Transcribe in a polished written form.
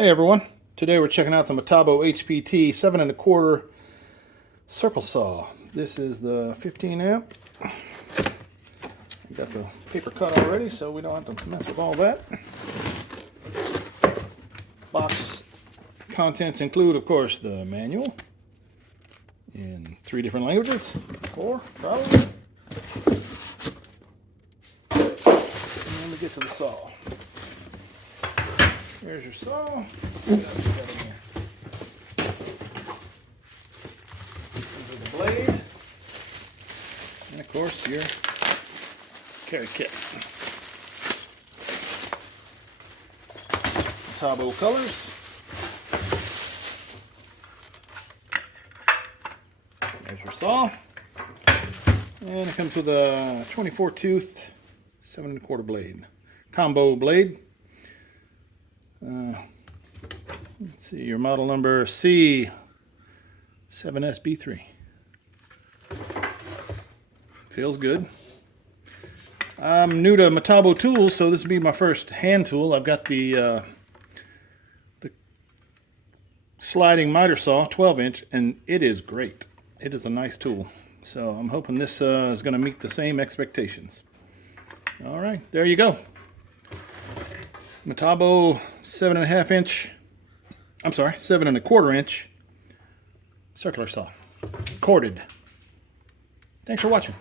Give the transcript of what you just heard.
Hey everyone, today we're checking out the Matabo HPT 7 1/4 circle saw. This is the 15 amp. We got the paper cut already, so we don't have to mess with all that. Box contents include, of course, the manual in 3 different languages, 4 probably. And then we get to the saw. Here's your saw. These are the blade. And of course your carry kit. Metabo colors. There's your saw. And it comes with a 24 tooth 7 1/4 blade. Combo blade. Let's see, your model number C7SB3. Feels good. I'm new to Metabo tools, so this will be my first hand tool. I've got the sliding miter saw, 12-inch, and it is great. It is a nice tool. So I'm hoping this is going to meet the same expectations. All right, there you go. Metabo 7 1/4 inch circular saw, corded. Thanks for watching.